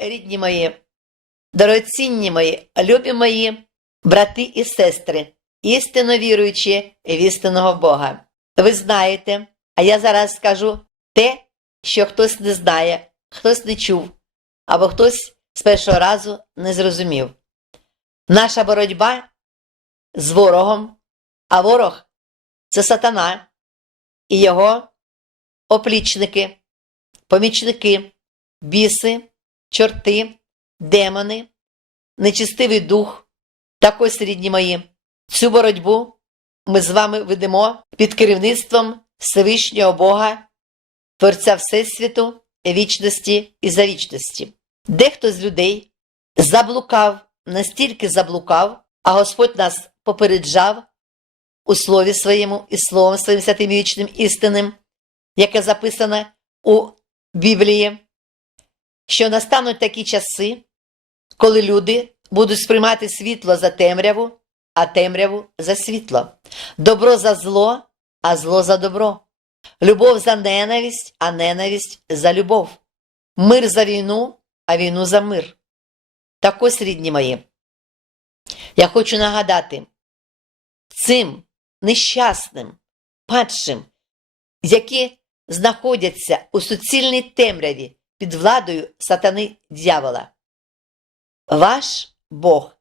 рідні мої, дорогоцінні мої, любі мої брати і сестри, істинно віруючі в істинного Бога. Ви знаєте, а я зараз скажу те, що хтось не знає, хтось не чув, або хтось з першого разу не зрозумів. Наша боротьба з ворогом, а ворог це сатана і його оплічники, помічники, біси, чорти, демони, нечистивий дух. Так ось, рідні мої, цю боротьбу ми з вами ведемо під керівництвом Всевишнього Бога, Творця Всесвіту, вічності і завічності. Дехто з людей заблукав, настільки заблукав, а Господь нас попереджав у слові своєму і словом своїм святим вічним істинним, яке записано у Біблії, що настануть такі часи, коли люди будуть сприймати світло за темряву, а темряву за світло, добро за зло, а зло за добро, любов за ненависть, а ненависть за любов, мир за війну, а війну за мир. Так ось, рідні мої, я хочу нагадати цим нещасним, падшим, які знаходяться у суцільній темряві під владою сатани дьявола. Ваш Бог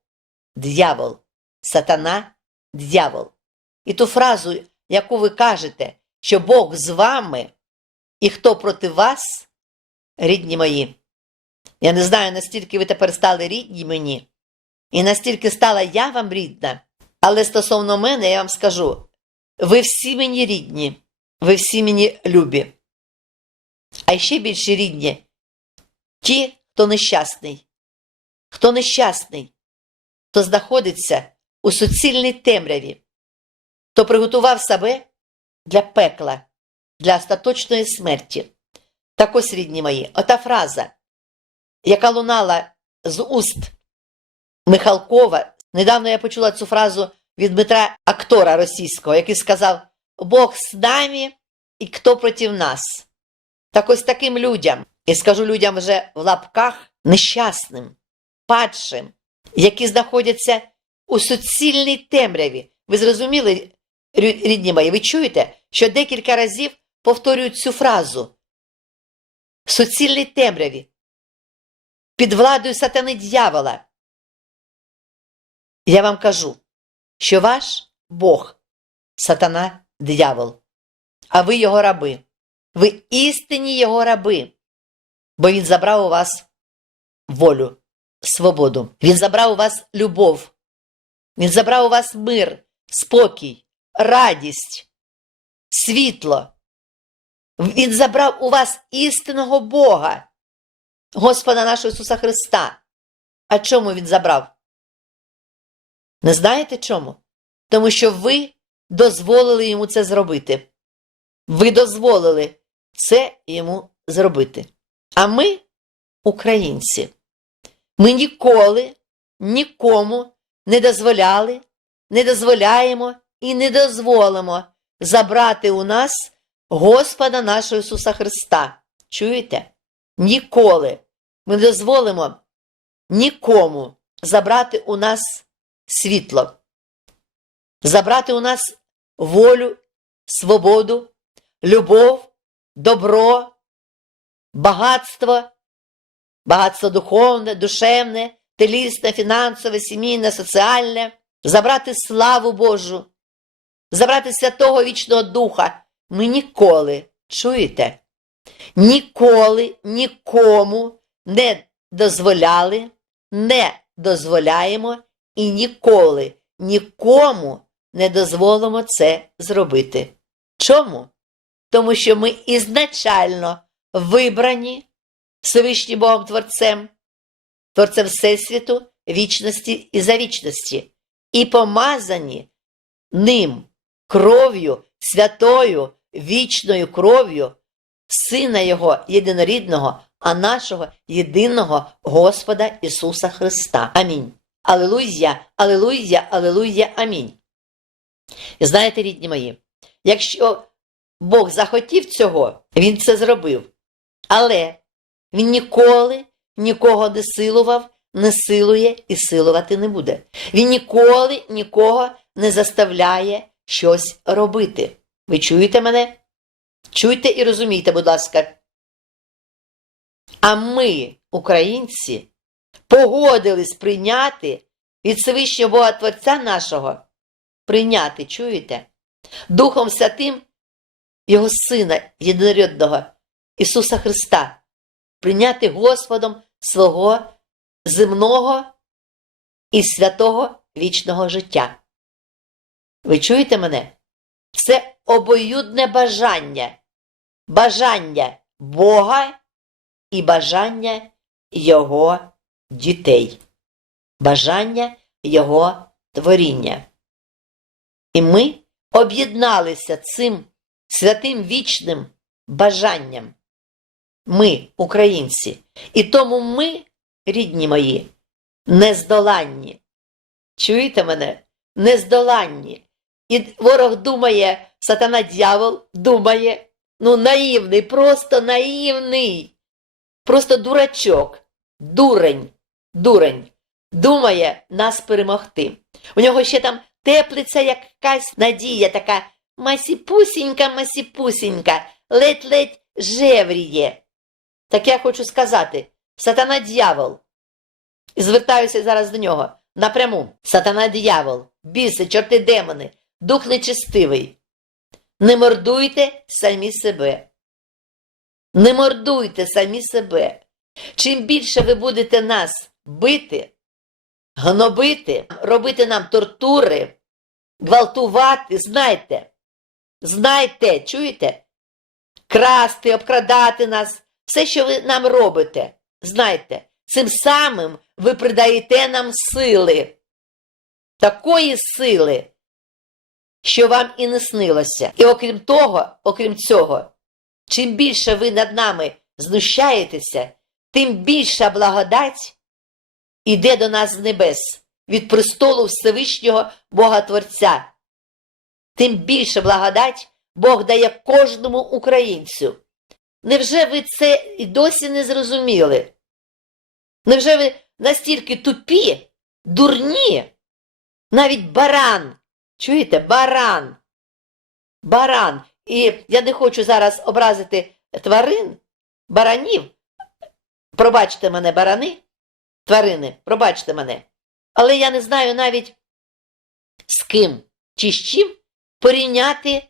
дьявол, сатана дьявол. І ту фразу, яку ви кажете, що Бог з вами і хто проти вас, рідні мої. Я не знаю, настільки ви тепер стали рідні мені, і настільки стала я вам рідна, але стосовно мене я вам скажу: ви всі мені рідні, ви всі мені любі. А ще більше рідні ті, хто нещасний. Хто нещасний, хто знаходиться у суцільній темряві, хто приготував себе для пекла, для остаточної смерті. Так ось, рідні мої, ота фраза, яка лунала з уст Михалкова. Недавно я почула цю фразу від Дмитра актора російського, який сказав: Бог з нами і хто проти нас. Так ось таким людям, і скажу людям вже в лапках нещасним, падшим, які знаходяться у суцільній темряві. Ви зрозуміли, рідні мої, ви чуєте, що декілька разів повторюють цю фразу в суцільній темряві, під владою сатани дьявола. Я вам кажу, що ваш Бог сатана диявол, а ви його раби. Ви істинні його раби, бо він забрав у вас волю, свободу. Він забрав у вас любов. Він забрав у вас мир, спокій, радість, світло. Він забрав у вас істинного Бога, Господа нашого Ісуса Христа. А чому Він забрав? Не знаєте чому? Тому що ви дозволили йому це зробити. Ви дозволили це йому зробити. А ми, українці, ми ніколи нікому не дозволяли, не дозволяємо і не дозволимо забрати у нас Господа нашого Ісуса Христа. Чуєте? Ніколи ми не дозволимо нікому забрати у нас світло, забрати у нас волю, свободу, любов, добро, багатство, багатство духовне, душевне, телісне, фінансове, сімейне, соціальне, забрати славу Божу, забрати Святого Вічного Духа. Ми ніколи, чуєте, ніколи нікому не дозволяли, не дозволяємо і ніколи нікому не дозволимо це зробити. Чому? Тому що ми ізначально вибрані Всевишнім Богом Творцем, Творцем Всесвіту, вічності і завічності, і помазані ним кров'ю, святою, вічною кров'ю Сина Його єдинорідного, а нашого єдиного Господа Ісуса Христа. Амінь. Алелуя, алелуя, алелуя, амінь. Знаєте, рідні мої, якщо Бог захотів цього, Він це зробив. Але Він ніколи нікого не силував, не силує і силувати не буде. Він ніколи нікого не заставляє щось робити. Ви чуєте мене? Чуйте і розумійте, будь ласка. А ми, українці, погодились прийняти від Всевишнього Бога Творця нашого, прийняти, чуєте? Духом Святим Його Сина єдинородного Ісуса Христа, прийняти Господом свого земного і святого вічного життя. Ви чуєте мене? Це обоюдне бажання, бажання Бога і бажання Його дітей, бажання Його творіння. І ми об'єдналися цим святим вічним бажанням. Ми, українці, і тому ми, рідні мої, нездоланні. Чуєте мене? Нездоланні. І ворог думає, сатана дьявол думає, ну наївний, просто наївний, просто дурачок, дурень, дурень, думає нас перемогти. У нього ще там теплиться якась надія, така масіпусінька, масіпусінька, ледь-ледь жевріє. Так я хочу сказати, сатана дьявол. І звертаюся зараз до нього напряму. Сатана дьявол, біси, чорти демони, дух нечистивий. Не мордуйте самі себе. Не мордуйте самі себе. Чим більше ви будете нас бити, гнобити, робити нам тортури, гвалтувати, знайте, знайте, чуєте? Красти, обкрадати нас, все, що ви нам робите, знайте, цим самим ви придаєте нам сили, такої сили, що вам і не снилося. І окрім того, окрім цього, чим більше ви над нами знущаєтеся, тим більша благодать іде до нас з небес, від престолу Всевишнього Бога Творця. Тим більше благодать Бог дає кожному українцю. Невже ви це і досі не зрозуміли? Невже ви настільки тупі, дурні? Навіть баран, чуєте, баран, баран. І я не хочу зараз образити тварин, баранів. Пробачте мене, барани, тварини, пробачте мене. Але я не знаю навіть з ким чи з чим порівняти,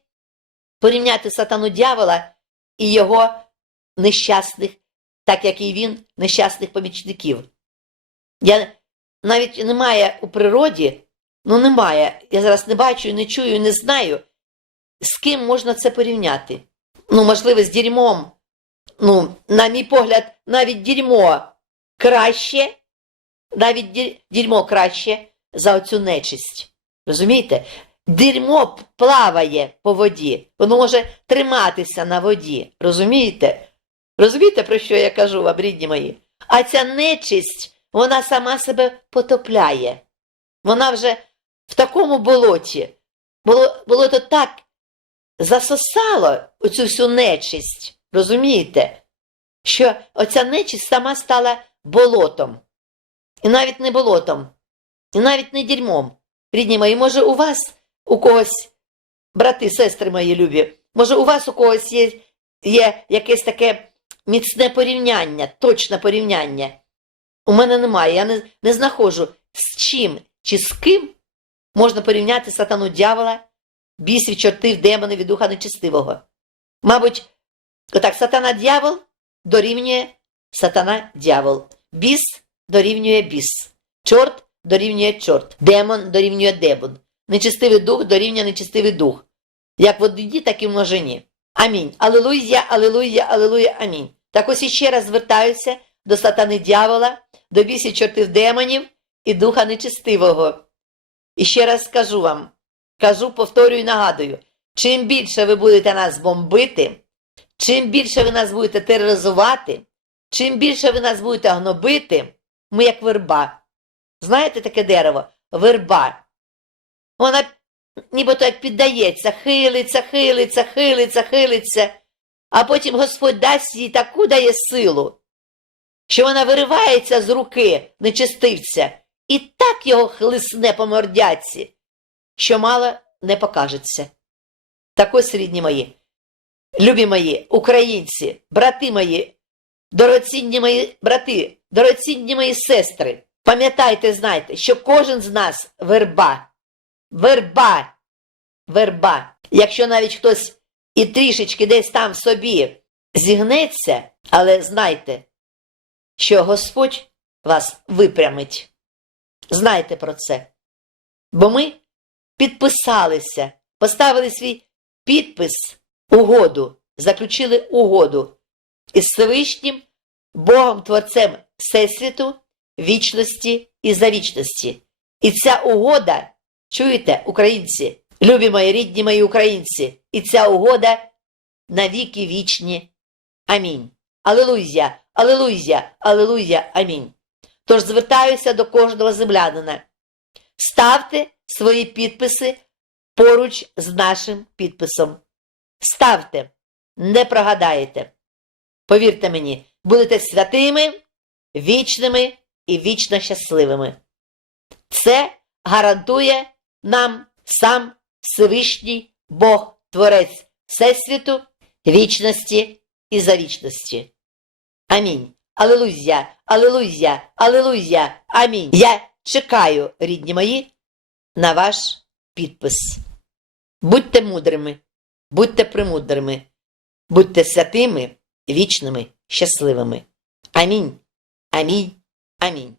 порівняти сатану дьявола і його нещасних, так як і він, нещасних помічників. Я навіть немає у природі, ну немає. Я зараз не бачу, не чую, не знаю, з ким можна це порівняти. Ну, можливо, з дерьмом. Ну, на мій погляд, навіть дерьмо краще, навіть дерьмо краще за оцю нечисть. Розумієте? Дерьмо плаває по воді, воно може триматися на воді. Розумієте? Розумієте, про що я кажу вам, рідні мої? А ця нечисть, вона сама себе потопляє. Вона вже в такому болоті. Було, болото так засосало оцю всю нечисть, розумієте? Що оця нечисть сама стала болотом. І навіть не болотом, і навіть не дерьмом. Рідні мої, може, у вас у когось, брати, сестри мої любі, може, у вас у когось є, є якесь таке міцне порівняння, точне порівняння. У мене немає. Я не, не знаходжу, з чим чи з ким можна порівняти сатану дьявола, бісів, чортів, демонів і духа нечистивого. Мабуть, отак, сатана дьявол дорівнює сатана дьявол, біс дорівнює біс, чорт дорівнює чорт, демон дорівнює демон, нечистивий дух дорівнює нечистивий дух. Як в одній, так і в множині. Амінь. Алілуя, алілуя, алілуя, амінь. Так ось іще раз звертаюся до сатани дьявола, до бісів чортів демонів і духа нечистивого. І ще раз скажу вам, кажу, повторюю і нагадую, чим більше ви будете нас бомбити, чим більше ви нас будете тероризувати, чим більше ви нас будете гнобити, ми як верба. Знаєте таке дерево? Верба. Вона нібито як піддається, хилиться, хилиться, хилиться, хилиться, а потім Господь дасть їй таку дає силу, що вона виривається з руки нечистивця і так його хлисне по мордяці, що мало не покажеться. Так ось, рідні мої, любі мої, українці, брати мої, дорогоцінні мої брати, дорогоцінні мої сестри, пам'ятайте, знайте, що кожен з нас верба, верба, верба. Якщо навіть хтось і трішечки десь там собі зігнеться, але знайте, що Господь вас випрямить. Знайте про це. Бо ми підписалися, поставили свій підпис, угоду, заключили угоду із Всевишнім Богом Творцем Всесвіту, вічності і завічності. І ця угода, чуєте, українці, любі мої рідні мої українці, і ця угода навіки вічні. Амінь. Алелуя, алелуя, алелуя, амінь. Тож звертаюся до кожного землянина. Ставте свої підписи поруч з нашим підписом. Ставте, не прогадаєте. Повірте мені, будете святими, вічними і вічно щасливими. Це гарантує нам сам Всевишній Бог Творець Всесвіту, вічності і завічності. Амінь. Алелуя, алелуя, алелуя, амінь. Я чекаю, рідні мої, на ваш підпис. Будьте мудрими, будьте премудрими, будьте святими, вічними, щасливими. Амінь. Амінь. Амінь.